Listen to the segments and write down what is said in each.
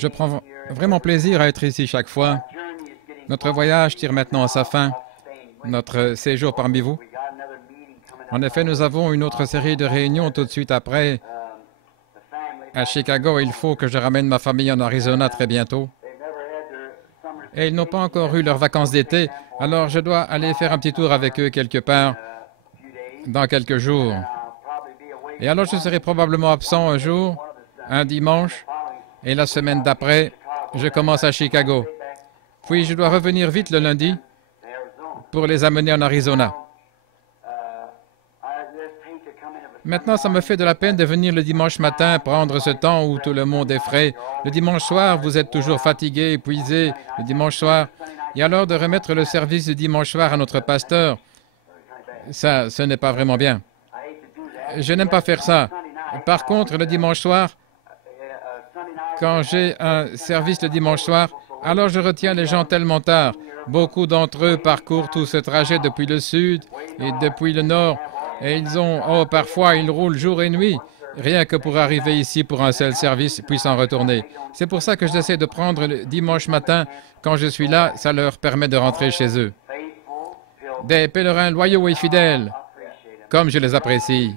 Je prends vraiment plaisir à être ici chaque fois. Notre voyage tire maintenant à sa fin, notre séjour parmi vous. En effet, nous avons une autre série de réunions tout de suite après à Chicago. Il faut que je ramène ma famille en Arizona très bientôt. Et ils n'ont pas encore eu leurs vacances d'été, alors je dois aller faire un petit tour avec eux quelque part dans quelques jours. Et alors je serai probablement absent un jour, un dimanche, et la semaine d'après, je commence à Chicago. Puis je dois revenir vite le lundi pour les amener en Arizona. Maintenant, ça me fait de la peine de venir le dimanche matin prendre ce temps où tout le monde est frais. Le dimanche soir, vous êtes toujours fatigué, épuisé, le dimanche soir. Et alors de remettre le service du dimanche soir à notre pasteur, ça, ce n'est pas vraiment bien. Je n'aime pas faire ça. Par contre, le dimanche soir, quand j'ai un service le dimanche soir, alors je retiens les gens tellement tard. Beaucoup d'entre eux parcourent tout ce trajet depuis le sud et depuis le nord. Et parfois, ils roulent jour et nuit, rien que pour arriver ici pour un seul service, puis s'en retourner. C'est pour ça que j'essaie de prendre le dimanche matin. Quand je suis là, ça leur permet de rentrer chez eux. Des pèlerins loyaux et fidèles, comme je les apprécie.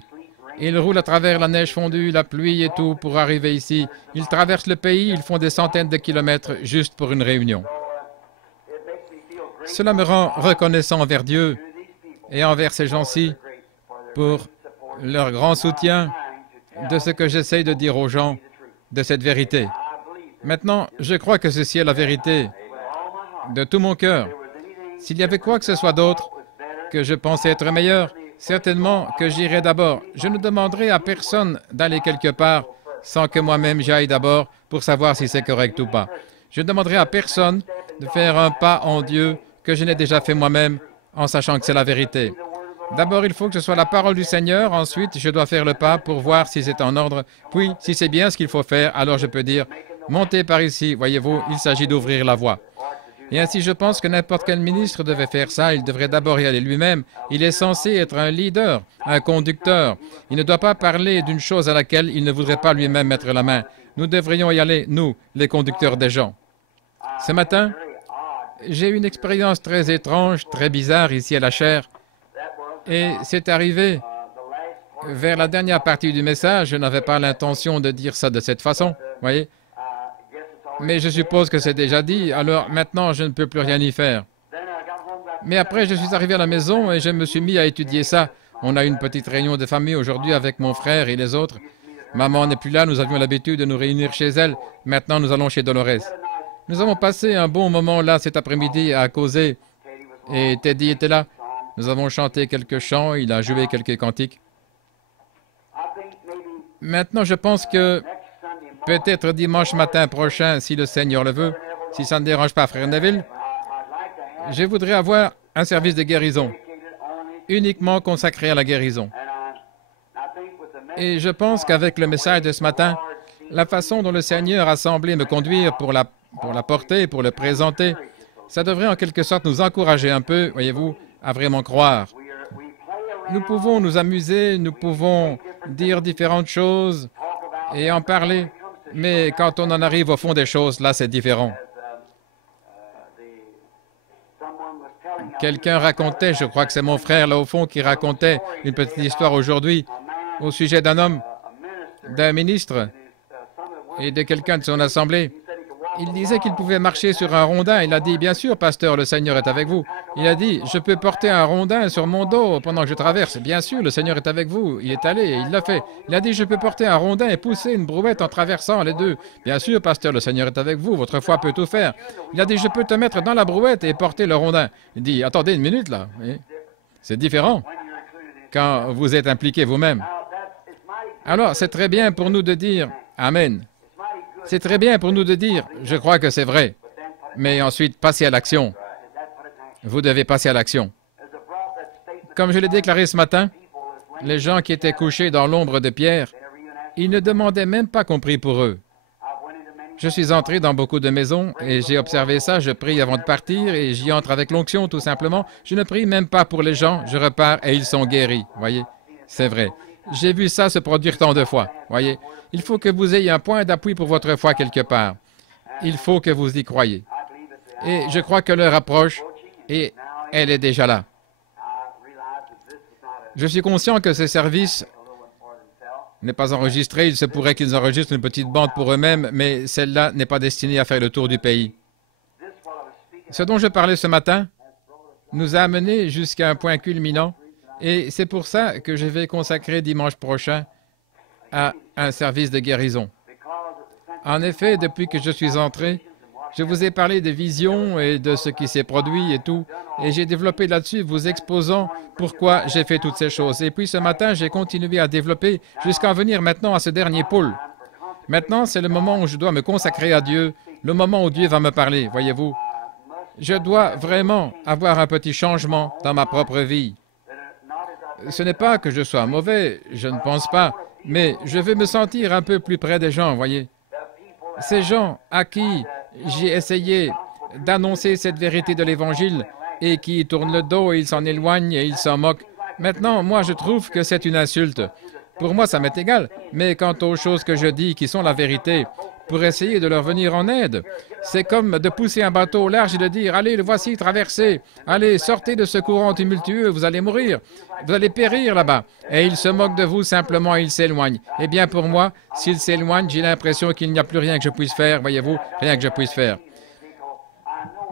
Ils roulent à travers la neige fondue, la pluie et tout pour arriver ici. Ils traversent le pays, ils font des centaines de kilomètres juste pour une réunion. Cela me rend reconnaissant envers Dieu et envers ces gens-ci pour leur grand soutien de ce que j'essaye de dire aux gens, de cette vérité. Maintenant, je crois que ceci est la vérité de tout mon cœur. S'il y avait quoi que ce soit d'autre, que je pensais être meilleur, certainement que j'irais d'abord. Je ne demanderai à personne d'aller quelque part sans que moi-même j'aille d'abord pour savoir si c'est correct ou pas. Je ne demanderai à personne de faire un pas en Dieu que je n'ai déjà fait moi-même en sachant que c'est la vérité. D'abord, il faut que ce soit la parole du Seigneur. Ensuite, je dois faire le pas pour voir si c'est en ordre. Puis, si c'est bien ce qu'il faut faire, alors je peux dire, montez par ici. Voyez-vous, il s'agit d'ouvrir la voie. Et ainsi, je pense que n'importe quel ministre devait faire ça. Il devrait d'abord y aller lui-même. Il est censé être un leader, un conducteur. Il ne doit pas parler d'une chose à laquelle il ne voudrait pas lui-même mettre la main. Nous devrions y aller, nous, les conducteurs des gens. Ce matin, j'ai eu une expérience très étrange, très bizarre ici à la chaire. Et c'est arrivé vers la dernière partie du message. Je n'avais pas l'intention de dire ça de cette façon, voyez. Mais je suppose que c'est déjà dit, alors maintenant je ne peux plus rien y faire. Mais après, je suis arrivé à la maison et je me suis mis à étudier ça. On a une petite réunion de famille aujourd'hui avec mon frère et les autres. Maman n'est plus là, nous avions l'habitude de nous réunir chez elle. Maintenant, nous allons chez Dolores. Nous avons passé un bon moment là cet après-midi à causer. Et Teddy était là. Nous avons chanté quelques chants, il a joué quelques cantiques. Maintenant, je pense que peut-être dimanche matin prochain, si le Seigneur le veut, si ça ne dérange pas Frère Neville, je voudrais avoir un service de guérison, uniquement consacré à la guérison. Et je pense qu'avec le message de ce matin, la façon dont le Seigneur a semblé me conduire pour la porter, pour le présenter, ça devrait en quelque sorte nous encourager un peu, voyez-vous, à vraiment croire. Nous pouvons nous amuser, nous pouvons dire différentes choses et en parler, mais quand on en arrive au fond des choses, là, c'est différent. Quelqu'un racontait, je crois que c'est mon frère là au fond qui racontait une petite histoire aujourd'hui au sujet d'un homme, d'un ministre et de quelqu'un de son assemblée. Il disait qu'il pouvait marcher sur un rondin. Il a dit, bien sûr, pasteur, le Seigneur est avec vous. Il a dit, je peux porter un rondin sur mon dos pendant que je traverse. Bien sûr, le Seigneur est avec vous. Il est allé et il l'a fait. Il a dit, je peux porter un rondin et pousser une brouette en traversant les deux. Bien sûr, pasteur, le Seigneur est avec vous. Votre foi peut tout faire. Il a dit, je peux te mettre dans la brouette et porter le rondin. Il dit, attendez une minute là. C'est différent quand vous êtes impliqué vous-même. Alors, c'est très bien pour nous de dire, Amen. C'est très bien pour nous de dire, je crois que c'est vrai, mais ensuite, passez à l'action. Vous devez passer à l'action. Comme je l'ai déclaré ce matin, les gens qui étaient couchés dans l'ombre de Pierre, ils ne demandaient même pas qu'on prie pour eux. Je suis entré dans beaucoup de maisons et j'ai observé ça, je prie avant de partir et j'y entre avec l'onction tout simplement. Je ne prie même pas pour les gens, je repars et ils sont guéris, voyez. C'est vrai. J'ai vu ça se produire tant de fois, voyez. Il faut que vous ayez un point d'appui pour votre foi quelque part. Il faut que vous y croyiez. Et je crois que l'heure approche et elle est déjà là. Je suis conscient que ces services n'est pas enregistré. Il se pourrait qu'ils enregistrent une petite bande pour eux-mêmes, mais celle-là n'est pas destinée à faire le tour du pays. Ce dont je parlais ce matin nous a amené jusqu'à un point culminant, et c'est pour ça que je vais consacrer dimanche prochain à un service de guérison. En effet, depuis que je suis entré, je vous ai parlé des visions et de ce qui s'est produit et tout, et j'ai développé là-dessus, vous exposant pourquoi j'ai fait toutes ces choses. Et puis ce matin, j'ai continué à développer jusqu'à en venir maintenant à ce dernier pôle. Maintenant, c'est le moment où je dois me consacrer à Dieu, le moment où Dieu va me parler, voyez-vous. Je dois vraiment avoir un petit changement dans ma propre vie. Ce n'est pas que je sois mauvais, je ne pense pas, mais je veux me sentir un peu plus près des gens, voyez. Ces gens à qui j'ai essayé d'annoncer cette vérité de l'Évangile et qui tournent le dos et ils s'en éloignent et ils s'en moquent. Maintenant, moi, je trouve que c'est une insulte. Pour moi, ça m'est égal, mais quant aux choses que je dis qui sont la vérité, pour essayer de leur venir en aide, c'est comme de pousser un bateau au large et de dire « Allez, le voici, traversez. Allez, sortez de ce courant tumultueux, vous allez mourir. Vous allez périr là-bas. » Et ils se moquent de vous, simplement, ils s'éloignent. Eh bien, pour moi, s'ils s'éloignent, j'ai l'impression qu'il n'y a plus rien que je puisse faire, voyez-vous, rien que je puisse faire.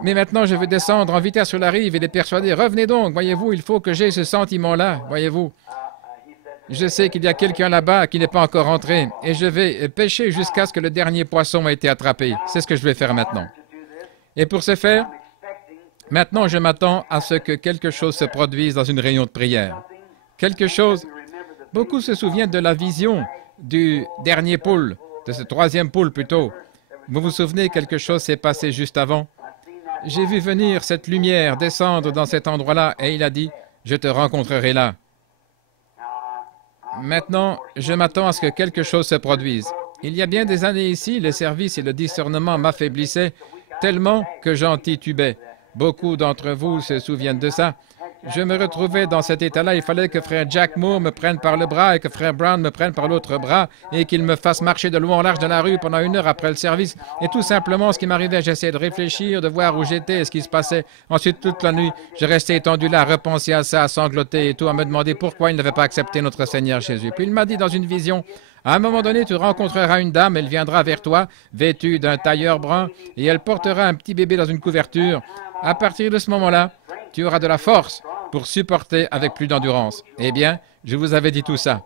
Mais maintenant, je veux descendre en vitesse sur la rive et les persuader. Revenez donc, voyez-vous, il faut que j'aie ce sentiment-là, voyez-vous. Je sais qu'il y a quelqu'un là-bas qui n'est pas encore entré et je vais pêcher jusqu'à ce que le dernier poisson ait été attrapé. C'est ce que je vais faire maintenant. Et pour ce faire, maintenant, je m'attends à ce que quelque chose se produise dans une réunion de prière. Quelque chose... Beaucoup se souviennent de la vision du dernier pôle, de ce troisième pôle plutôt. Vous vous souvenez, quelque chose s'est passé juste avant. J'ai vu venir cette lumière descendre dans cet endroit-là et il a dit, « Je te rencontrerai là. » Maintenant, je m'attends à ce que quelque chose se produise. Il y a bien des années ici, le service et le discernement m'affaiblissaient tellement que j'en titubais. Beaucoup d'entre vous se souviennent de ça. Je me retrouvais dans cet état-là. Il fallait que frère Jack Moore me prenne par le bras et que frère Brown me prenne par l'autre bras et qu'il me fasse marcher de long en large dans la rue pendant 1 heure après le service. Et tout simplement, ce qui m'arrivait, j'essayais de réfléchir, de voir où j'étais et ce qui se passait. Ensuite, toute la nuit, je restais étendu là, à repenser à ça, à sangloter et tout, à me demander pourquoi il n'avait pas accepté notre Seigneur Jésus. Puis il m'a dit dans une vision, à un moment donné, tu rencontreras une dame, elle viendra vers toi, vêtue d'un tailleur brun, et elle portera un petit bébé dans une couverture. À partir de ce moment-là, tu auras de la force pour supporter avec plus d'endurance. Eh bien, je vous avais dit tout ça.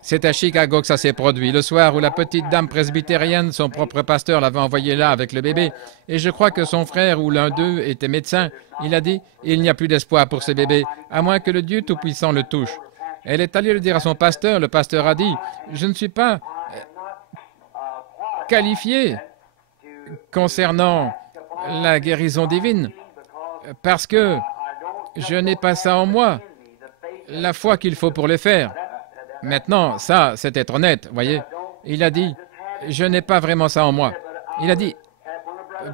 C'est à Chicago que ça s'est produit, le soir où la petite dame presbytérienne, son propre pasteur l'avait envoyée là avec le bébé, et je crois que son frère ou l'un d'eux était médecin. Il a dit, il n'y a plus d'espoir pour ce bébé, à moins que le Dieu Tout-Puissant le touche. Elle est allée le dire à son pasteur, le pasteur a dit, je ne suis pas qualifié concernant la guérison divine, parce que je n'ai pas ça en moi, la foi qu'il faut pour le faire. Maintenant, ça, c'est être honnête, voyez. Il a dit, je n'ai pas vraiment ça en moi. Il a dit,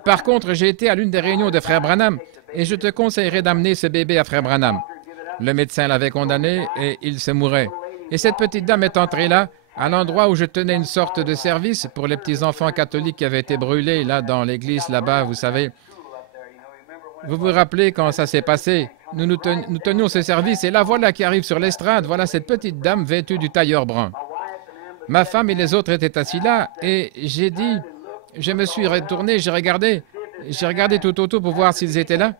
par contre, j'ai été à l'une des réunions de frère Branham et je te conseillerais d'amener ce bébé à frère Branham. Le médecin l'avait condamné et il se mourait. Et cette petite dame est entrée là, à l'endroit où je tenais une sorte de service pour les petits-enfants catholiques qui avaient été brûlés, là, dans l'église, là-bas, vous savez. Vous vous rappelez quand ça s'est passé? Nous tenions ce service et là, voilà qui arrive sur l'estrade, voilà cette petite dame vêtue du tailleur brun. Ma femme et les autres étaient assis là et j'ai dit, je me suis retourné, j'ai regardé tout autour pour voir s'ils étaient là.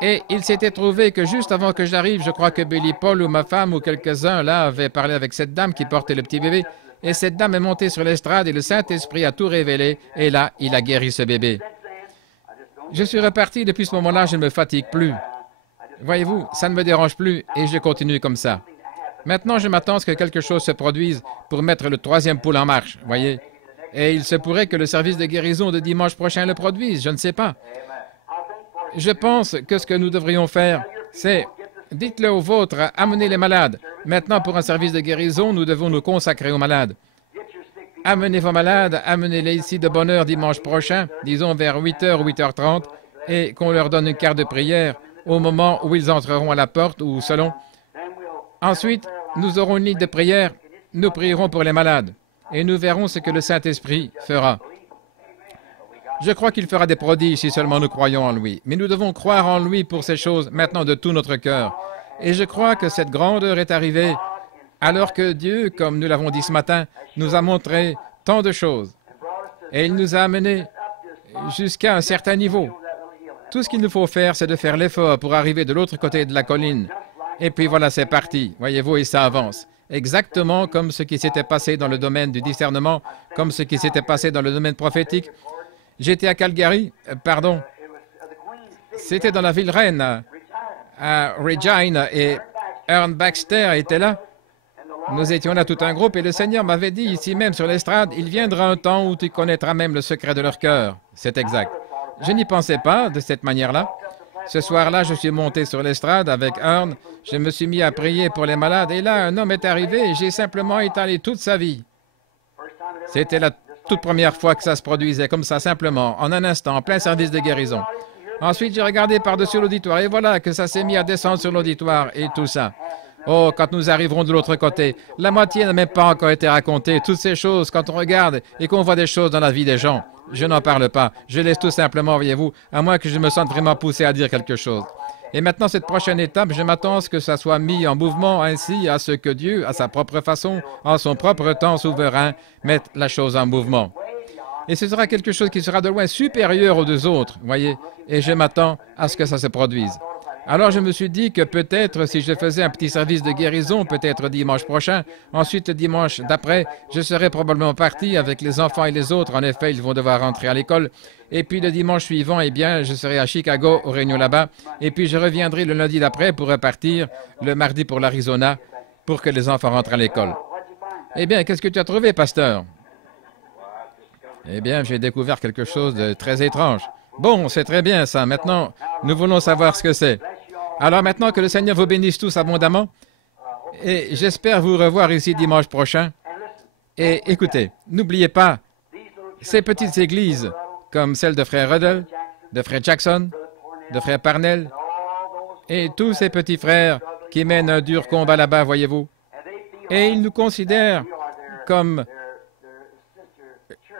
Et il s'était trouvé que juste avant que j'arrive, je crois que Billy Paul ou ma femme ou quelques-uns là avaient parlé avec cette dame qui portait le petit bébé. Et cette dame est montée sur l'estrade et le Saint-Esprit a tout révélé. Et là, il a guéri ce bébé. Je suis reparti. Depuis ce moment-là, je ne me fatigue plus. Voyez-vous, ça ne me dérange plus et je continue comme ça. Maintenant, je m'attends à ce que quelque chose se produise pour mettre le troisième pôle en marche, voyez. Et il se pourrait que le service de guérison de dimanche prochain le produise, je ne sais pas. Je pense que ce que nous devrions faire, c'est, dites-le aux vôtres, amenez les malades. Maintenant, pour un service de guérison, nous devons nous consacrer aux malades. Amenez vos malades, amenez-les ici de bonne heure dimanche prochain, disons vers 8h ou 8h30, et qu'on leur donne une carte de prière au moment où ils entreront à la porte ou au salon. Ensuite, nous aurons une ligne de prière, nous prierons pour les malades, et nous verrons ce que le Saint-Esprit fera. Je crois qu'il fera des prodiges si seulement nous croyons en lui. Mais nous devons croire en lui pour ces choses maintenant de tout notre cœur. Et je crois que cette grande heure est arrivée alors que Dieu, comme nous l'avons dit ce matin, nous a montré tant de choses. Et il nous a amenés jusqu'à un certain niveau. Tout ce qu'il nous faut faire, c'est de faire l'effort pour arriver de l'autre côté de la colline. Et puis voilà, c'est parti. Voyez-vous, et ça avance. Exactement comme ce qui s'était passé dans le domaine du discernement, comme ce qui s'était passé dans le domaine prophétique. J'étais à Calgary, c'était dans la ville reine, à Regina, et Ern Baxter était là. Nous étions là tout un groupe, et le Seigneur m'avait dit, ici même sur l'estrade, « Il viendra un temps où tu connaîtras même le secret de leur cœur. » C'est exact. Je n'y pensais pas de cette manière-là. Ce soir-là, je suis monté sur l'estrade avec Ern, je me suis mis à prier pour les malades, et là, un homme est arrivé, et j'ai simplement étalé toute sa vie. C'était la toute première fois que ça se produisait, comme ça, simplement, en un instant, en plein service de guérison. Ensuite, j'ai regardé par-dessus l'auditoire, et voilà que ça s'est mis à descendre sur l'auditoire, et tout ça. Oh, quand nous arriverons de l'autre côté, la moitié n'a même pas encore été racontée. Toutes ces choses, quand on regarde et qu'on voit des choses dans la vie des gens, je n'en parle pas. Je laisse tout simplement, voyez-vous, à moins que je me sente vraiment poussé à dire quelque chose. Et maintenant, cette prochaine étape, je m'attends à ce que ça soit mis en mouvement ainsi à ce que Dieu, à sa propre façon, en son propre temps souverain, mette la chose en mouvement. Et ce sera quelque chose qui sera de loin supérieur aux deux autres, voyez, et je m'attends à ce que ça se produise. Alors je me suis dit que peut-être si je faisais un petit service de guérison, peut-être dimanche prochain, ensuite dimanche d'après, je serais probablement parti avec les enfants et les autres. En effet, ils vont devoir rentrer à l'école. Et puis le dimanche suivant, eh bien, je serai à Chicago, aux réunions là-bas. Et puis je reviendrai le lundi d'après pour repartir le mardi pour l'Arizona, pour que les enfants rentrent à l'école. Eh bien, qu'est-ce que tu as trouvé, pasteur? Eh bien, j'ai découvert quelque chose de très étrange. Bon, c'est très bien ça. Maintenant, nous voulons savoir ce que c'est. Alors maintenant que le Seigneur vous bénisse tous abondamment, et j'espère vous revoir ici dimanche prochain. Et écoutez, n'oubliez pas, ces petites églises, comme celle de frère Ruddle, de frère Jackson, de frère Parnell, et tous ces petits frères qui mènent un dur combat là-bas, voyez-vous, et ils nous considèrent comme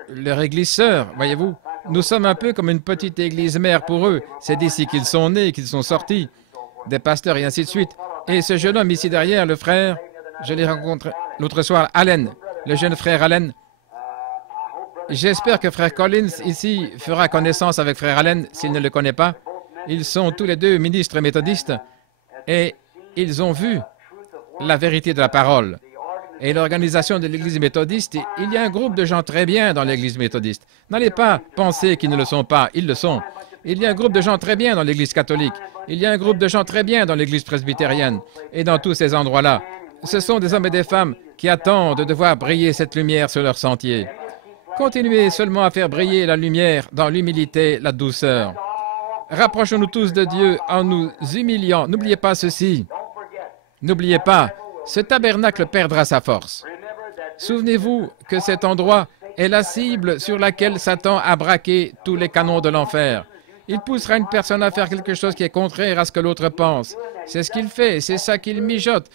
leur église sœur, voyez-vous. Nous sommes un peu comme une petite église mère pour eux. C'est d'ici qu'ils sont nés, qu'ils sont sortis, des pasteurs et ainsi de suite. Et ce jeune homme ici derrière, le frère, je l'ai rencontré l'autre soir, Allen, le jeune frère Allen. J'espère que frère Collins ici fera connaissance avec frère Allen s'il ne le connaît pas. Ils sont tous les deux ministres méthodistes et ils ont vu la vérité de la parole. Et l'organisation de l'Église méthodiste, il y a un groupe de gens très bien dans l'Église méthodiste. N'allez pas penser qu'ils ne le sont pas, ils le sont. Il y a un groupe de gens très bien dans l'Église catholique. Il y a un groupe de gens très bien dans l'Église presbytérienne. Et dans tous ces endroits-là, ce sont des hommes et des femmes qui attendent de voir briller cette lumière sur leur sentier. Continuez seulement à faire briller la lumière dans l'humilité, la douceur. Rapprochons-nous tous de Dieu en nous humiliant. N'oubliez pas ceci. N'oubliez pas, ce tabernacle perdra sa force. Souvenez-vous que cet endroit est la cible sur laquelle Satan a braqué tous les canons de l'enfer. Il poussera une personne à faire quelque chose qui est contraire à ce que l'autre pense. C'est ce qu'il fait, c'est ça qu'il mijote.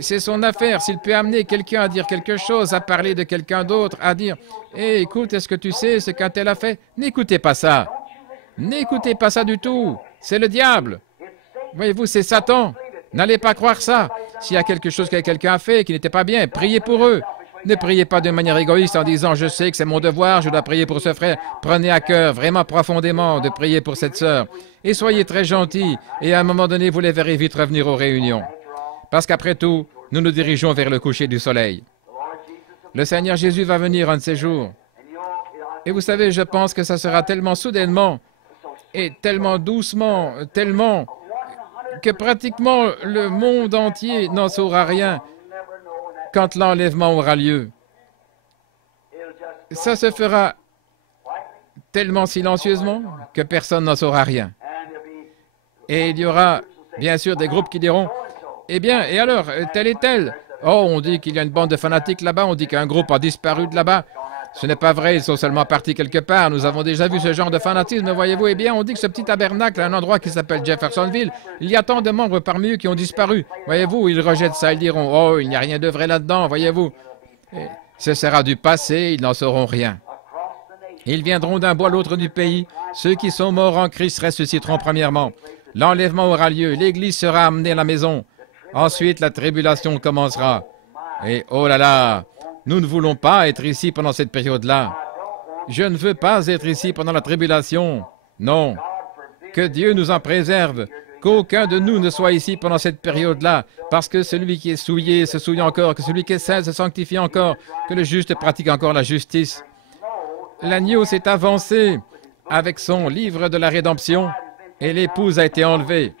C'est son affaire. S'il peut amener quelqu'un à dire quelque chose, à parler de quelqu'un d'autre, à dire « Hé, écoute, est-ce que tu sais ce qu'un tel a fait? » N'écoutez pas ça. N'écoutez pas ça du tout. C'est le diable. Voyez-vous, c'est Satan. N'allez pas croire ça. S'il y a quelque chose que quelqu'un a fait qui n'était pas bien, priez pour eux. Ne priez pas de manière égoïste en disant « Je sais que c'est mon devoir, je dois prier pour ce frère. » Prenez à cœur, vraiment profondément, de prier pour cette sœur. Et soyez très gentils. Et à un moment donné, vous les verrez vite revenir aux réunions. Parce qu'après tout, nous nous dirigeons vers le coucher du soleil. Le Seigneur Jésus va venir un de ces jours. Et vous savez, je pense que ça sera tellement soudainement et tellement doucement, tellement que pratiquement le monde entier n'en saura rien quand l'enlèvement aura lieu. Ça se fera tellement silencieusement que personne n'en saura rien. Et il y aura bien sûr des groupes qui diront « Eh bien, et alors, tel et tel? Oh, on dit qu'il y a une bande de fanatiques là-bas, on dit qu'un groupe a disparu de là-bas. Ce n'est pas vrai, ils sont seulement partis quelque part. Nous avons déjà vu ce genre de fanatisme, voyez-vous. Eh bien, on dit que ce petit tabernacle a un endroit qui s'appelle Jeffersonville. Il y a tant de membres parmi eux qui ont disparu. Voyez-vous, ils rejettent ça, ils diront « Oh, il n'y a rien de vrai là-dedans, voyez-vous. » Ce sera du passé, ils n'en sauront rien. Ils viendront d'un bout à l'autre du pays. Ceux qui sont morts en Christ ressusciteront premièrement. L'enlèvement aura lieu. L'Église sera amenée à la maison. Ensuite, la tribulation commencera. Et oh là là, nous ne voulons pas être ici pendant cette période-là. Je ne veux pas être ici pendant la tribulation. Non. Que Dieu nous en préserve. Qu'aucun de nous ne soit ici pendant cette période-là, parce que celui qui est souillé se souille encore, que celui qui est saint se sanctifie encore, que le juste pratique encore la justice. L'agneau s'est avancé avec son livre de la rédemption et l'épouse a été enlevée.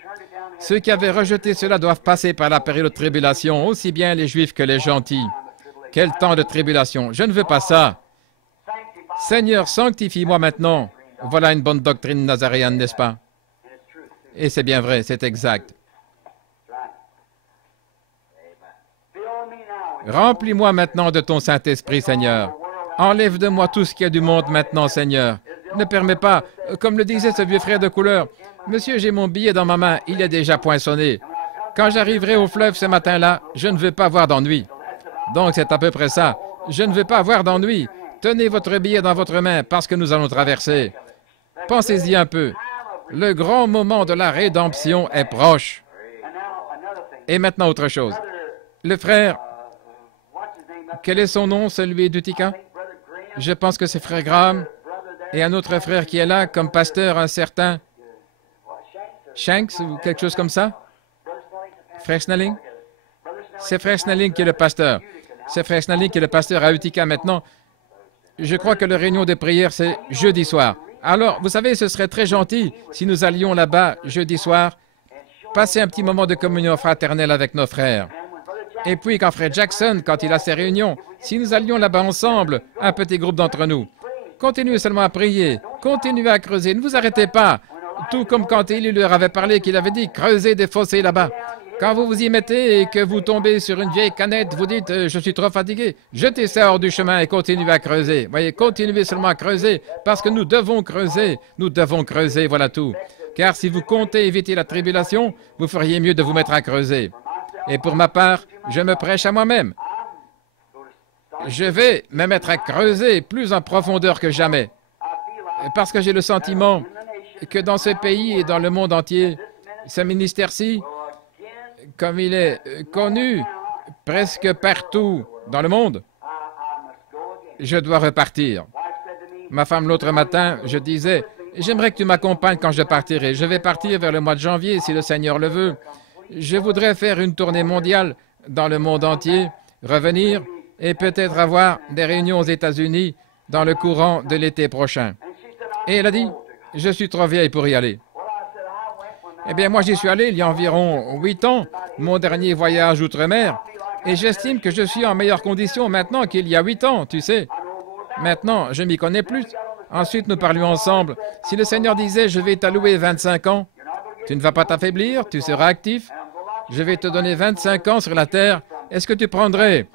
Ceux qui avaient rejeté cela doivent passer par la période de tribulation, aussi bien les Juifs que les gentils. Quel temps de tribulation! Je ne veux pas ça. Seigneur, sanctifie-moi maintenant. Voilà une bonne doctrine nazaréenne, n'est-ce pas? Et c'est bien vrai, c'est exact. Remplis-moi maintenant de ton Saint-Esprit, Seigneur. Enlève de moi tout ce qu'il y a du monde maintenant, Seigneur. Ne permets pas, comme le disait ce vieux frère de couleur, « Monsieur, j'ai mon billet dans ma main, il est déjà poinçonné. Quand j'arriverai au fleuve ce matin-là, je ne veux pas avoir d'ennui. » Donc c'est à peu près ça. Je ne veux pas avoir d'ennui. Tenez votre billet dans votre main parce que nous allons traverser. Pensez-y un peu. Le grand moment de la rédemption est proche. Et maintenant, autre chose. Le frère, quel est son nom, celui d'Utica? Je pense que c'est frère Graham. Et un autre frère qui est là, comme pasteur, un certain Shanks ou quelque chose comme ça? Frère Snelling? C'est frère Snelling qui est le pasteur. C'est frère Snelling qui est le pasteur à Utica maintenant. Je crois que la réunion de prière, c'est jeudi soir. Alors, vous savez, ce serait très gentil si nous allions là-bas jeudi soir, passer un petit moment de communion fraternelle avec nos frères. Et puis, quand frère Jackson, quand il a ses réunions, si nous allions là-bas ensemble, un petit groupe d'entre nous, continuez seulement à prier, continuez à creuser, ne vous arrêtez pas. Tout comme quand Élie leur avait parlé, qu'il avait dit, creusez des fossés là-bas. Quand vous vous y mettez et que vous tombez sur une vieille canette, vous dites « Je suis trop fatigué », jetez ça hors du chemin et continuez à creuser. Voyez, continuez seulement à creuser, parce que nous devons creuser, voilà tout. Car si vous comptez éviter la tribulation, vous feriez mieux de vous mettre à creuser. Et pour ma part, je me prêche à moi-même. Je vais me mettre à creuser plus en profondeur que jamais, parce que j'ai le sentiment que dans ce pays et dans le monde entier, ce ministère-ci, comme il est connu presque partout dans le monde, je dois repartir. Ma femme, l'autre matin, je disais, j'aimerais que tu m'accompagnes quand je partirai. Je vais partir vers le mois de janvier, si le Seigneur le veut. Je voudrais faire une tournée mondiale dans le monde entier, revenir et peut-être avoir des réunions aux États-Unis dans le courant de l'été prochain. Et elle a dit, je suis trop vieille pour y aller. Eh bien, moi, j'y suis allé il y a environ 8 ans, mon dernier voyage outre-mer, et j'estime que je suis en meilleure condition maintenant qu'il y a 8 ans, tu sais. Maintenant, je m'y connais plus. Ensuite, nous parlions ensemble. Si le Seigneur disait, je vais t'allouer 25 ans, tu ne vas pas t'affaiblir, tu seras actif. Je vais te donner 25 ans sur la terre. Est-ce que tu prendrais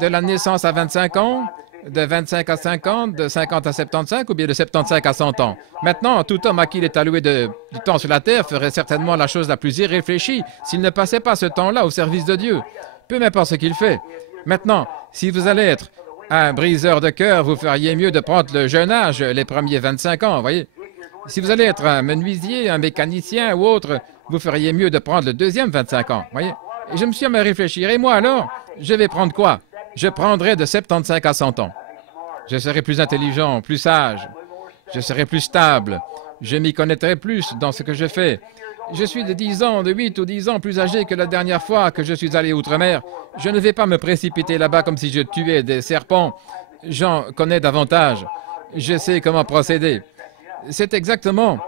de la naissance à 25 ans, de 25 à 50, de 50 à 75 ou bien de 75 à 100 ans? Maintenant, tout homme à qui il est alloué du temps sur la terre ferait certainement la chose la plus irréfléchie s'il ne passait pas ce temps-là au service de Dieu. Peu m'importe ce qu'il fait. Maintenant, si vous allez être un briseur de cœur, vous feriez mieux de prendre le jeune âge, les premiers 25 ans, voyez. Si vous allez être un menuisier, un mécanicien ou autre, vous feriez mieux de prendre le deuxième 25 ans, voyez. Et je me suis à me réfléchir. Et moi alors, je vais prendre quoi? Je prendrai de 75 à 100 ans. Je serai plus intelligent, plus sage. Je serai plus stable. Je m'y connaîtrai plus dans ce que je fais. Je suis de 10 ans, de 8 ou 10 ans plus âgé que la dernière fois que je suis allé outre-mer. Je ne vais pas me précipiter là-bas comme si je tuais des serpents. J'en connais davantage. Je sais comment procéder. C'est exactement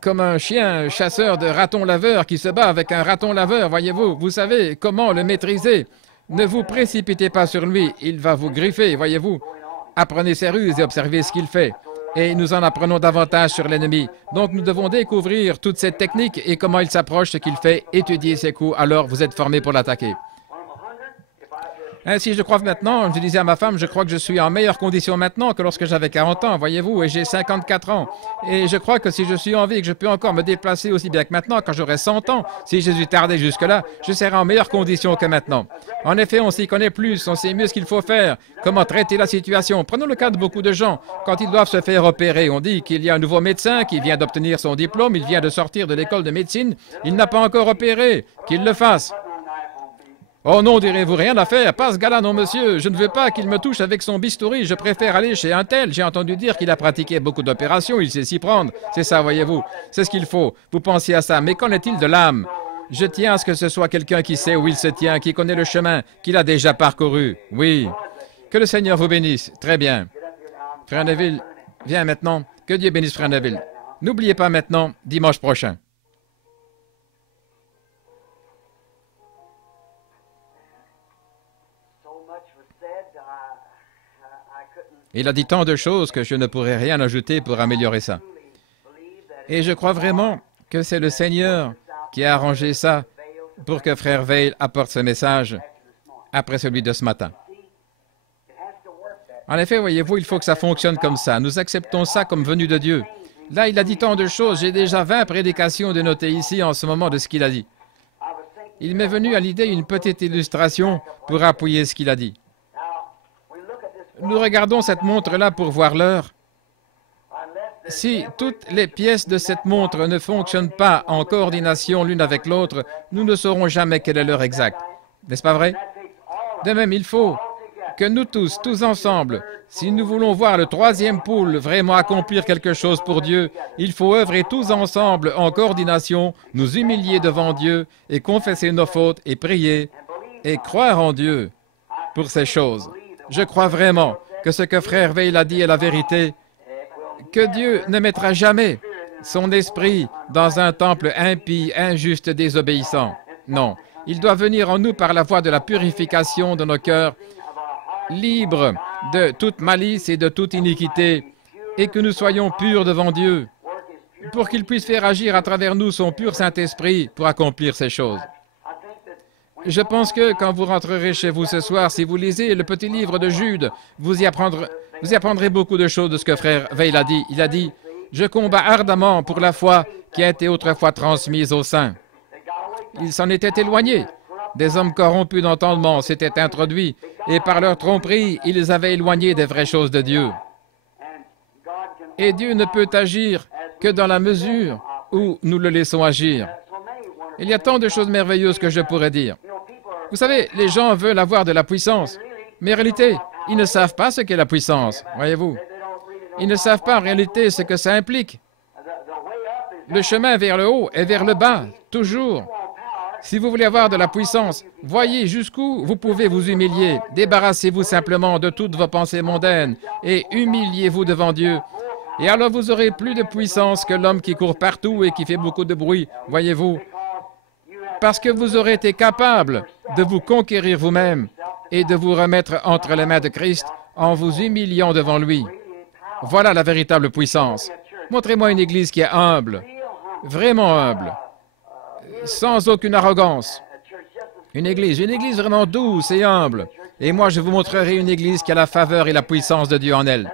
comme un chien chasseur de ratons laveurs qui se bat avec un raton laveur, voyez-vous. Vous savez comment le maîtriser. Ne vous précipitez pas sur lui, il va vous griffer, voyez-vous. Apprenez ses ruses et observez ce qu'il fait. Et nous en apprenons davantage sur l'ennemi. Donc nous devons découvrir toutes ces techniques et comment il s'approche, ce qu'il fait, étudier ses coups, alors vous êtes formés pour l'attaquer. Ainsi, je crois maintenant, je disais à ma femme, je crois que je suis en meilleure condition maintenant que lorsque j'avais 40 ans, voyez-vous, et j'ai 54 ans. Et je crois que si je suis en vie et que je peux encore me déplacer aussi bien que maintenant, quand j'aurai 100 ans, si Jésus tardait jusque-là, je serai en meilleure condition que maintenant. En effet, on s'y connaît plus, on sait mieux ce qu'il faut faire, comment traiter la situation. Prenons le cas de beaucoup de gens. Quand ils doivent se faire opérer, on dit qu'il y a un nouveau médecin qui vient d'obtenir son diplôme, il vient de sortir de l'école de médecine, il n'a pas encore opéré, qu'il le fasse. Oh non, direz-vous, rien à faire, pas ce gars-là, non monsieur, je ne veux pas qu'il me touche avec son bistouri, je préfère aller chez un tel, j'ai entendu dire qu'il a pratiqué beaucoup d'opérations, il sait s'y prendre, c'est ça, voyez-vous, c'est ce qu'il faut, vous pensiez à ça, mais qu'en est-il de l'âme? Je tiens à ce que ce soit quelqu'un qui sait où il se tient, qui connaît le chemin, qu'il a déjà parcouru, oui. Que le Seigneur vous bénisse, très bien. Frère Neville, viens maintenant, que Dieu bénisse Frère Neville. N'oubliez pas maintenant, dimanche prochain. Il a dit tant de choses que je ne pourrais rien ajouter pour améliorer ça. Et je crois vraiment que c'est le Seigneur qui a arrangé ça pour que Frère Veil apporte ce message après celui de ce matin. En effet, voyez-vous, il faut que ça fonctionne comme ça. Nous acceptons ça comme venu de Dieu. Là, il a dit tant de choses. J'ai déjà 20 prédications de noter ici en ce moment de ce qu'il a dit. Il m'est venu à l'idée une petite illustration pour appuyer ce qu'il a dit. Nous regardons cette montre-là pour voir l'heure. Si toutes les pièces de cette montre ne fonctionnent pas en coordination l'une avec l'autre, nous ne saurons jamais quelle est l'heure exacte. N'est-ce pas vrai? De même, il faut que nous tous ensemble, si nous voulons voir le troisième pôle vraiment accomplir quelque chose pour Dieu, il faut œuvrer tous ensemble en coordination, nous humilier devant Dieu et confesser nos fautes et prier et croire en Dieu pour ces choses. Je crois vraiment que ce que Frère Veil a dit est la vérité, que Dieu ne mettra jamais son esprit dans un temple impie, injuste, désobéissant. Non, il doit venir en nous par la voie de la purification de nos cœurs, libres de toute malice et de toute iniquité, et que nous soyons purs devant Dieu, pour qu'il puisse faire agir à travers nous son pur Saint-Esprit pour accomplir ces choses. Je pense que quand vous rentrerez chez vous ce soir, si vous lisez le petit livre de Jude, vous y apprendrez beaucoup de choses de ce que Frère Veil a dit. Il a dit, « Je combats ardemment pour la foi qui a été autrefois transmise aux saints. » Il s'en était éloigné. Des hommes corrompus d'entendement s'étaient introduits, et par leur tromperie, ils avaient éloigné des vraies choses de Dieu. Et Dieu ne peut agir que dans la mesure où nous le laissons agir. Il y a tant de choses merveilleuses que je pourrais dire. Vous savez, les gens veulent avoir de la puissance, mais en réalité, ils ne savent pas ce qu'est la puissance, voyez-vous. Ils ne savent pas en réalité ce que ça implique. Le chemin vers le haut est vers le bas, toujours. Si vous voulez avoir de la puissance, voyez jusqu'où vous pouvez vous humilier. Débarrassez-vous simplement de toutes vos pensées mondaines et humiliez-vous devant Dieu. Et alors vous aurez plus de puissance que l'homme qui court partout et qui fait beaucoup de bruit, voyez-vous. Parce que vous aurez été capable de vous conquérir vous-même et de vous remettre entre les mains de Christ en vous humiliant devant lui. Voilà la véritable puissance. Montrez-moi une église qui est humble, vraiment humble, sans aucune arrogance. Une église vraiment douce et humble. Et moi, je vous montrerai une église qui a la faveur et la puissance de Dieu en elle.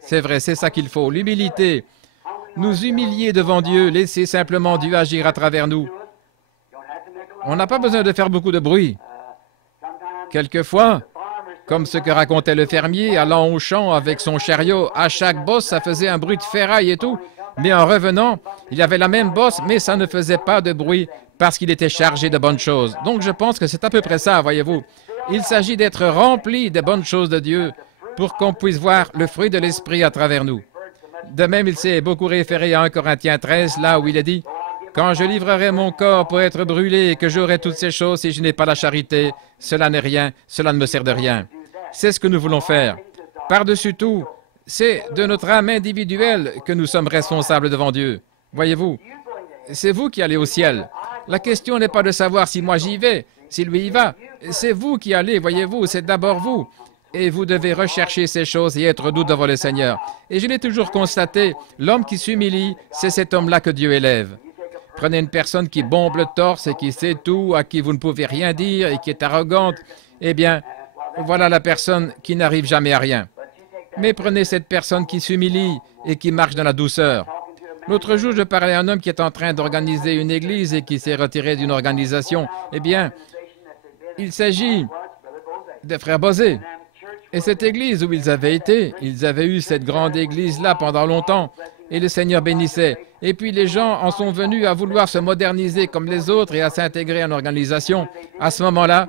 C'est vrai, c'est ça qu'il faut, l'humilité. Nous humilier devant Dieu, laisser simplement Dieu agir à travers nous. On n'a pas besoin de faire beaucoup de bruit. Quelquefois, comme ce que racontait le fermier, allant au champ avec son chariot, à chaque bosse, ça faisait un bruit de ferraille et tout. Mais en revenant, il y avait la même bosse, mais ça ne faisait pas de bruit parce qu'il était chargé de bonnes choses. Donc je pense que c'est à peu près ça, voyez-vous. Il s'agit d'être rempli des bonnes choses de Dieu pour qu'on puisse voir le fruit de l'Esprit à travers nous. De même, il s'est beaucoup référé à 1 Corinthiens 13, là où il est dit « Quand je livrerai mon corps pour être brûlé et que j'aurai toutes ces choses, si je n'ai pas la charité, cela n'est rien, cela ne me sert de rien. » C'est ce que nous voulons faire. Par-dessus tout, c'est de notre âme individuelle que nous sommes responsables devant Dieu. Voyez-vous, c'est vous qui allez au ciel. La question n'est pas de savoir si moi j'y vais, si lui y va. C'est vous qui allez, voyez-vous, c'est d'abord vous. Et vous devez rechercher ces choses et être doux devant le Seigneur. Et je l'ai toujours constaté, l'homme qui s'humilie, c'est cet homme-là que Dieu élève. Prenez une personne qui bombe le torse et qui sait tout, à qui vous ne pouvez rien dire et qui est arrogante. Eh bien, voilà la personne qui n'arrive jamais à rien. Mais prenez cette personne qui s'humilie et qui marche dans la douceur. L'autre jour, je parlais à un homme qui est en train d'organiser une église et qui s'est retiré d'une organisation. Eh bien, il s'agit de Frère Bosé. Et cette église où ils avaient été, ils avaient eu cette grande église-là pendant longtemps, et le Seigneur bénissait. Et puis les gens en sont venus à vouloir se moderniser comme les autres et à s'intégrer en organisation. À ce moment-là,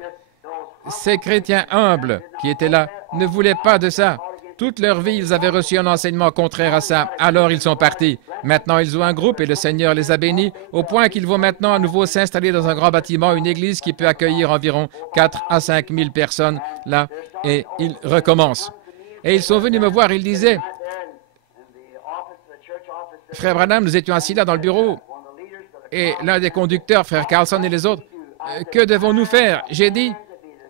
ces chrétiens humbles qui étaient là ne voulaient pas de ça. Toute leur vie, ils avaient reçu un enseignement contraire à ça. Alors ils sont partis. Maintenant, ils ont un groupe et le Seigneur les a bénis au point qu'ils vont maintenant à nouveau s'installer dans un grand bâtiment, une église qui peut accueillir environ 4 à 5 000 personnes là. Et ils recommencent. Et ils sont venus me voir, ils disaient, « Frère Branham, nous étions assis là dans le bureau. Et l'un des conducteurs, Frère Carlson et les autres, « Que devons-nous faire? » J'ai dit,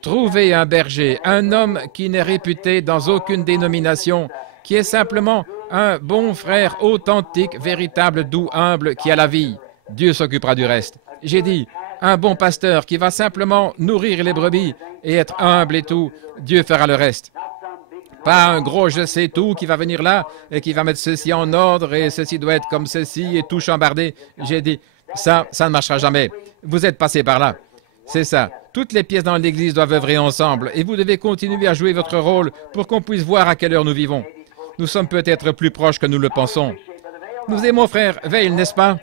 trouvez un berger, un homme qui n'est réputé dans aucune dénomination, qui est simplement un bon frère authentique, véritable, doux, humble, qui a la vie. Dieu s'occupera du reste. J'ai dit, un bon pasteur qui va simplement nourrir les brebis et être humble et tout, Dieu fera le reste. Pas un gros je sais tout qui va venir là et qui va mettre ceci en ordre et ceci doit être comme ceci et tout chambardé. J'ai dit, ça ne marchera jamais. Vous êtes passé par là. C'est ça. Toutes les pièces dans l'Église doivent œuvrer ensemble et vous devez continuer à jouer votre rôle pour qu'on puisse voir à quelle heure nous vivons. Nous sommes peut-être plus proches que nous le pensons. Nous aimons Frère Veil, n'est-ce pas?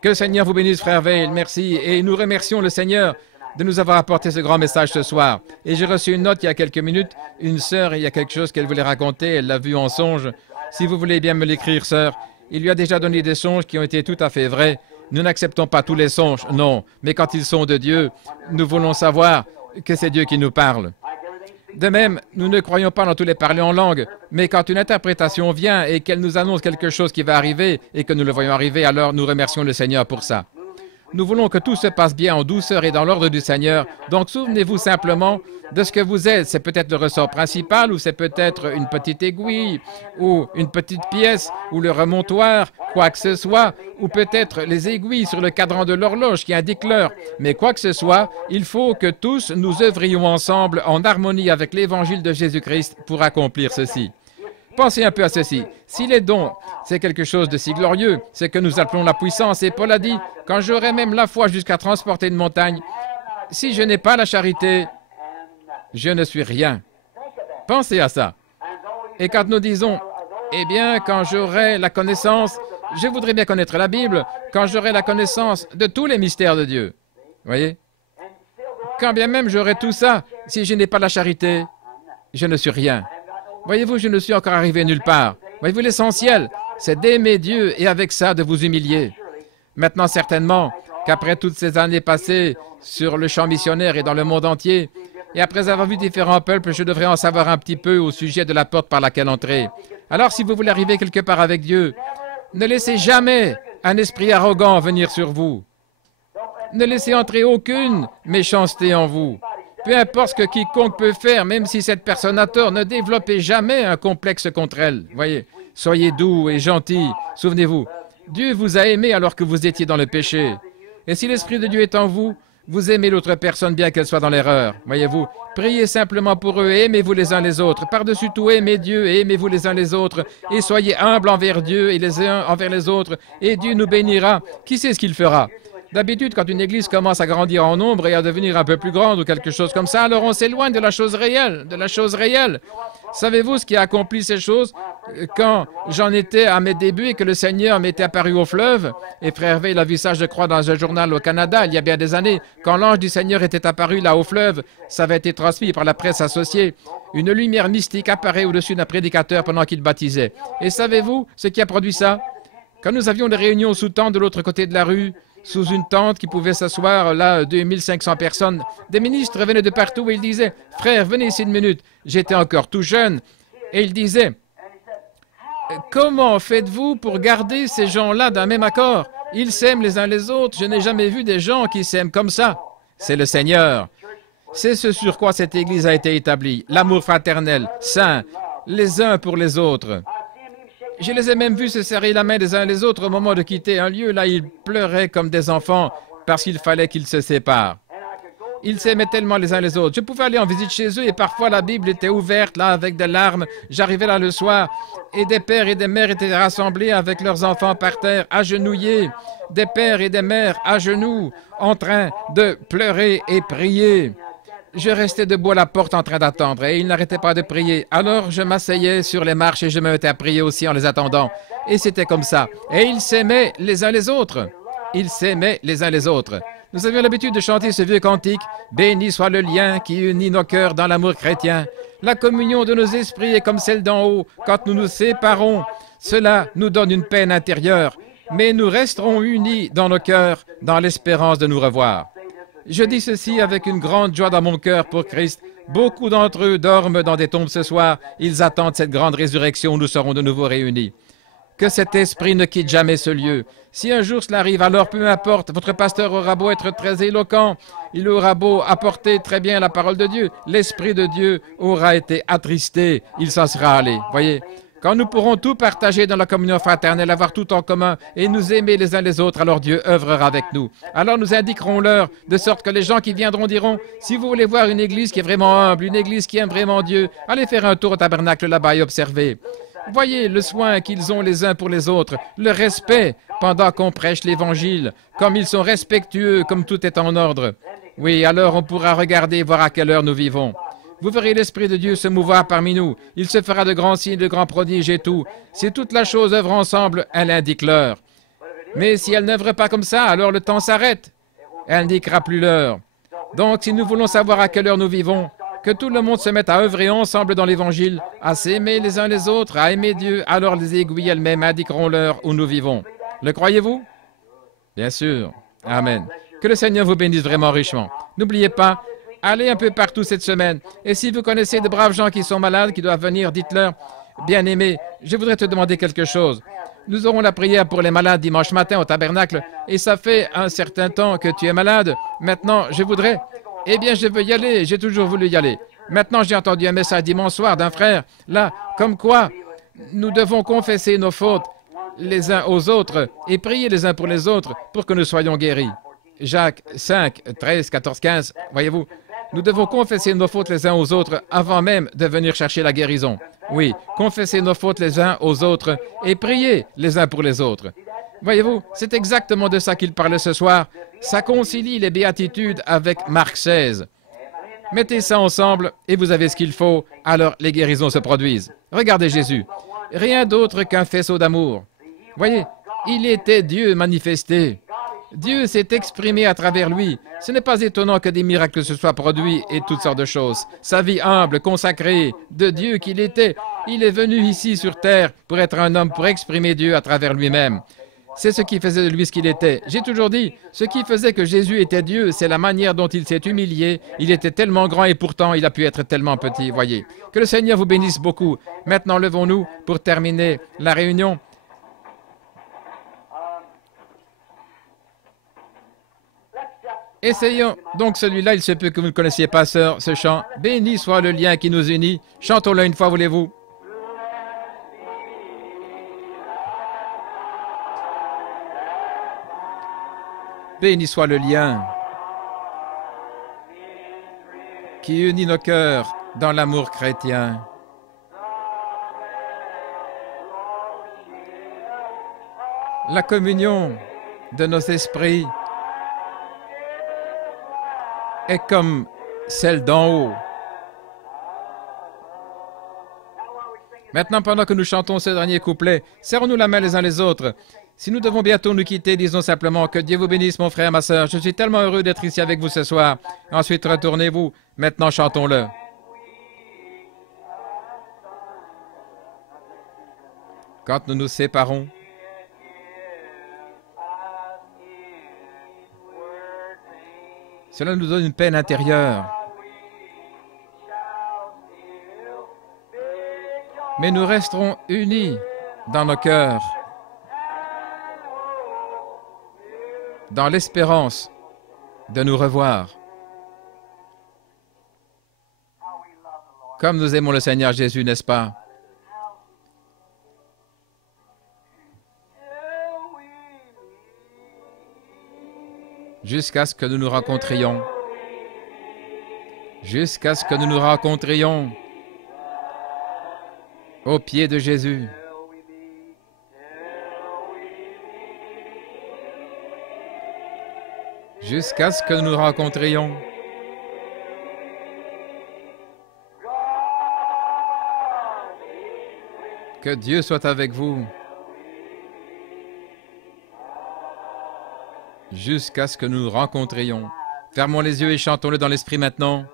Que le Seigneur vous bénisse, Frère Veil. Merci. Et nous remercions le Seigneur de nous avoir apporté ce grand message ce soir. Et j'ai reçu une note il y a quelques minutes. Une sœur, il y a quelque chose qu'elle voulait raconter. Elle l'a vu en songe. Si vous voulez bien me l'écrire, sœur. Il lui a déjà donné des songes qui ont été tout à fait vrais. Nous n'acceptons pas tous les songes, non. Mais quand ils sont de Dieu, nous voulons savoir que c'est Dieu qui nous parle. De même, nous ne croyons pas dans tous les parler en langue, mais quand une interprétation vient et qu'elle nous annonce quelque chose qui va arriver et que nous le voyons arriver, alors nous remercions le Seigneur pour ça. Nous voulons que tout se passe bien en douceur et dans l'ordre du Seigneur. Donc, souvenez-vous simplement de ce que vous êtes. C'est peut-être le ressort principal ou c'est peut-être une petite aiguille ou une petite pièce ou le remontoir, quoi que ce soit, ou peut-être les aiguilles sur le cadran de l'horloge qui indiquent l'heure. Mais quoi que ce soit, il faut que tous nous œuvrions ensemble en harmonie avec l'Évangile de Jésus-Christ pour accomplir ceci. Pensez un peu à ceci. Si les dons, c'est quelque chose de si glorieux, c'est que nous appelons la puissance. Et Paul a dit, quand j'aurai même la foi jusqu'à transporter une montagne, si je n'ai pas la charité, je ne suis rien. Pensez à ça. Et quand nous disons, eh bien, quand j'aurai la connaissance, je voudrais bien connaître la Bible, quand j'aurai la connaissance de tous les mystères de Dieu. Voyez? Quand bien même j'aurai tout ça, si je n'ai pas la charité, je ne suis rien. Voyez-vous, je ne suis encore arrivé nulle part. Voyez-vous, l'essentiel, c'est d'aimer Dieu et avec ça, de vous humilier. Maintenant, certainement, qu'après toutes ces années passées sur le champ missionnaire et dans le monde entier, et après avoir vu différents peuples, je devrais en savoir un petit peu au sujet de la porte par laquelle entrer. Alors, si vous voulez arriver quelque part avec Dieu, ne laissez jamais un esprit arrogant venir sur vous. Ne laissez entrer aucune méchanceté en vous. Peu importe ce que quiconque peut faire, même si cette personne a tort, ne développez jamais un complexe contre elle. Voyez, soyez doux et gentils. Souvenez-vous, Dieu vous a aimé alors que vous étiez dans le péché. Et si l'Esprit de Dieu est en vous, vous aimez l'autre personne bien qu'elle soit dans l'erreur. Voyez-vous, priez simplement pour eux et aimez-vous les uns les autres. Par-dessus tout, aimez Dieu et aimez-vous les uns les autres. Et soyez humbles envers Dieu et les uns envers les autres. Et Dieu nous bénira. Qui sait ce qu'il fera? D'habitude, quand une église commence à grandir en nombre et à devenir un peu plus grande ou quelque chose comme ça, alors on s'éloigne de la chose réelle, Savez-vous ce qui a accompli ces choses? Quand j'en étais à mes débuts et que le Seigneur m'était apparu au fleuve, et Frère Veil a vu ça, je crois, dans un journal au Canada, il y a bien des années, quand l'ange du Seigneur était apparu là au fleuve, ça avait été transmis par la presse associée. Une lumière mystique apparaît au-dessus d'un prédicateur pendant qu'il baptisait. Et savez-vous ce qui a produit ça? Quand nous avions des réunions sous tente de l'autre côté de la rue, sous une tente qui pouvait s'asseoir, là, 2500 personnes. Des ministres venaient de partout et ils disaient, « Frère, venez ici une minute. » J'étais encore tout jeune. Et ils disaient, « Comment faites-vous pour garder ces gens-là d'un même accord? Ils s'aiment les uns les autres. Je n'ai jamais vu des gens qui s'aiment comme ça. » C'est le Seigneur. C'est ce sur quoi cette Église a été établie. L'amour fraternel, saint, les uns pour les autres. Je les ai même vus se serrer la main les uns les autres au moment de quitter un lieu. Là, ils pleuraient comme des enfants parce qu'il fallait qu'ils se séparent. Ils s'aimaient tellement les uns les autres. Je pouvais aller en visite chez eux et parfois la Bible était ouverte là avec des larmes. J'arrivais là le soir et des pères et des mères étaient rassemblés avec leurs enfants par terre, agenouillés. Des pères et des mères à genoux en train de pleurer et prier. Je restais debout à la porte en train d'attendre et ils n'arrêtaient pas de prier. Alors je m'asseyais sur les marches et je me mettais à prier aussi en les attendant. Et c'était comme ça. Et ils s'aimaient les uns les autres. Ils s'aimaient les uns les autres. Nous avions l'habitude de chanter ce vieux cantique. Béni soit le lien qui unit nos cœurs dans l'amour chrétien. La communion de nos esprits est comme celle d'en haut. Quand nous nous séparons, cela nous donne une peine intérieure. Mais nous resterons unis dans nos cœurs, dans l'espérance de nous revoir. Je dis ceci avec une grande joie dans mon cœur pour Christ. Beaucoup d'entre eux dorment dans des tombes ce soir. Ils attendent cette grande résurrection où nous serons de nouveau réunis. Que cet esprit ne quitte jamais ce lieu. Si un jour cela arrive, alors peu importe, votre pasteur aura beau être très éloquent, il aura beau apporter très bien la parole de Dieu, l'Esprit de Dieu aura été attristé, il s'en sera allé. Voyez, quand nous pourrons tout partager dans la communion fraternelle, avoir tout en commun et nous aimer les uns les autres, alors Dieu œuvrera avec nous. Alors nous indiquerons l'heure, de sorte que les gens qui viendront diront, si vous voulez voir une église qui est vraiment humble, une église qui aime vraiment Dieu, allez faire un tour au tabernacle là-bas et observez. Voyez le soin qu'ils ont les uns pour les autres, le respect pendant qu'on prêche l'Évangile, comme ils sont respectueux, comme tout est en ordre. Oui, alors on pourra regarder et voir à quelle heure nous vivons. Vous verrez l'Esprit de Dieu se mouvoir parmi nous. Il se fera de grands signes, de grands prodiges et tout. Si toute la chose œuvre ensemble, elle indique l'heure. Mais si elle n'œuvre pas comme ça, alors le temps s'arrête. Elle n'indiquera plus l'heure. Donc, si nous voulons savoir à quelle heure nous vivons, que tout le monde se mette à œuvrer ensemble dans l'Évangile, à s'aimer les uns les autres, à aimer Dieu, alors les aiguilles elles-mêmes indiqueront l'heure où nous vivons. Le croyez-vous? Bien sûr. Amen. Que le Seigneur vous bénisse vraiment richement. N'oubliez pas, allez un peu partout cette semaine. Et si vous connaissez de braves gens qui sont malades, qui doivent venir, dites-leur, bien-aimé, je voudrais te demander quelque chose. Nous aurons la prière pour les malades dimanche matin au tabernacle, et ça fait un certain temps que tu es malade. Maintenant, je voudrais... Eh bien, je veux y aller, j'ai toujours voulu y aller. Maintenant, j'ai entendu un message dimanche soir d'un frère, là, comme quoi nous devons confesser nos fautes les uns aux autres et prier les uns pour les autres pour que nous soyons guéris. Jacques 5, 13, 14, 15, voyez-vous, nous devons confesser nos fautes les uns aux autres avant même de venir chercher la guérison. Oui, confesser nos fautes les uns aux autres et prier les uns pour les autres. Voyez-vous, c'est exactement de ça qu'il parlait ce soir. Ça concilie les béatitudes avec Marc 16. Mettez ça ensemble et vous avez ce qu'il faut, alors les guérisons se produisent. Regardez Jésus. Rien d'autre qu'un faisceau d'amour. Voyez, il était Dieu manifesté. Dieu s'est exprimé à travers lui. Ce n'est pas étonnant que des miracles se soient produits et toutes sortes de choses. Sa vie humble, consacrée, de Dieu qu'il était, il est venu ici sur terre pour être un homme, pour exprimer Dieu à travers lui-même. C'est ce qui faisait de lui ce qu'il était. J'ai toujours dit, ce qui faisait que Jésus était Dieu, c'est la manière dont il s'est humilié. Il était tellement grand et pourtant il a pu être tellement petit, voyez. Que le Seigneur vous bénisse beaucoup. Maintenant, levons-nous pour terminer la réunion. Essayons. Donc celui-là, il se peut que vous ne connaissiez pas, sœur, ce chant. Béni soit le lien qui nous unit. Chantons-le une fois, voulez-vous? Béni soit le lien qui unit nos cœurs dans l'amour chrétien. La communion de nos esprits est comme celle d'en haut. Maintenant, pendant que nous chantons ce dernier couplet, serrons-nous la main les uns les autres. Si nous devons bientôt nous quitter, disons simplement que Dieu vous bénisse, mon frère, ma sœur. Je suis tellement heureux d'être ici avec vous ce soir. Ensuite, retournez-vous. Maintenant, chantons-le. Quand nous nous séparons, cela nous donne une peine intérieure. Mais nous resterons unis dans nos cœurs, dans l'espérance de nous revoir. Comme nous aimons le Seigneur Jésus, n'est-ce pas? Jusqu'à ce que nous nous rencontrions jusqu'à ce que nous nous rencontrions au pied de Jésus. Jusqu'à ce que nous nous rencontrions. Que Dieu soit avec vous. Jusqu'à ce que nous nous rencontrions. Fermons les yeux et chantons-le dans l'esprit maintenant.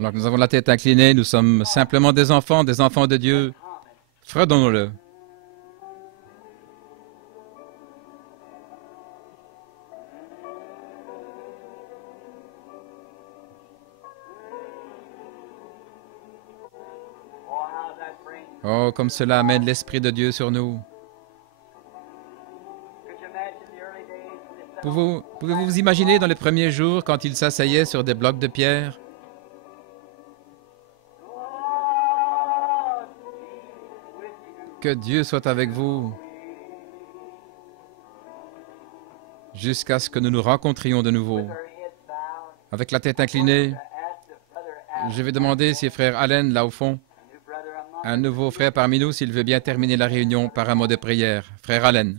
Alors que nous avons la tête inclinée, nous sommes simplement des enfants de Dieu. Fredonnons-le. Oh, comme cela amène l'Esprit de Dieu sur nous. Pouvez-vous vous imaginer dans les premiers jours quand il s'asseyait sur des blocs de pierre? Que Dieu soit avec vous jusqu'à ce que nous nous rencontrions de nouveau. Avec la tête inclinée, je vais demander si frère Allen, là au fond, un nouveau frère parmi nous, s'il veut bien terminer la réunion par un mot de prière. Frère Allen.